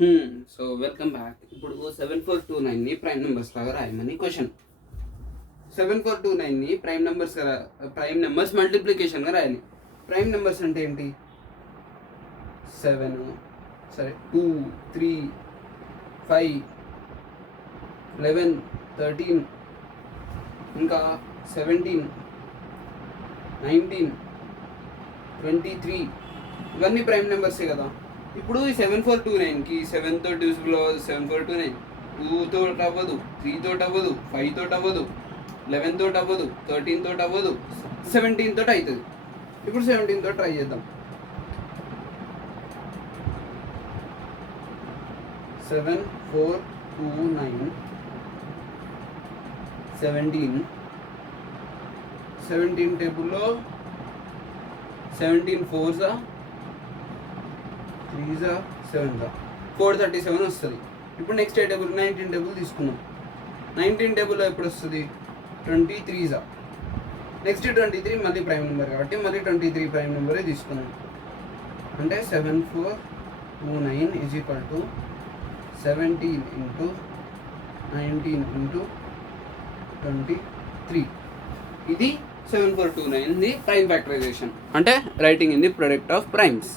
So welcome back. ఇప్పుడు 7429ని prime numbers లాగా రాయమని క్వశ్చన్. 7429ని ప్రైమ్ నెంబర్స్ మల్టిప్లికేషన్గా రాయాలి. ప్రైమ్ నెంబర్స్ అంటే ఏంటి? 7, సరే 2, 3, 5, 11, 13, ఇంకా 17, 19, 23 ఇవన్నీ ప్రైమ్ నెంబర్సే కదా. ఇప్పుడు ఈ 7429కి 7తో డివిజిబుల్ అవ్వదు. 7429 2 తోటి అవ్వదు, 3 తోటి అవ్వదు, 5 తోటి అవ్వదు, 11 తోటి అవ్వదు, 13 తోటి అవ్వదు, 17 తోటి అవుతుంది. ఇప్పుడు 17 తోటి ట్రై చేద్దాం. 7, 4, 2, 9, 17 టేబుల్లో 17 4s 3s 7s 437 వస్తుంది. ఇప్పుడు నెక్స్ట్ టేబుల్ 19 టేబుల్ తీసుకున్నాం. 19 టేబుల్లో ఎప్పుడు వస్తుంది? 23s. నెక్స్ట్ 23 మళ్ళీ ప్రైమ్ నెంబర్ కాబట్టి మళ్ళీ 23 ప్రైమ్ నెంబరే తీసుకున్నాం. అంటే 7429 is equal to 17 into 19 into 23. ఇది 7429 ది ప్రైమ్ ఫ్యాక్టరైజేషన్, అంటే writing in the product of primes.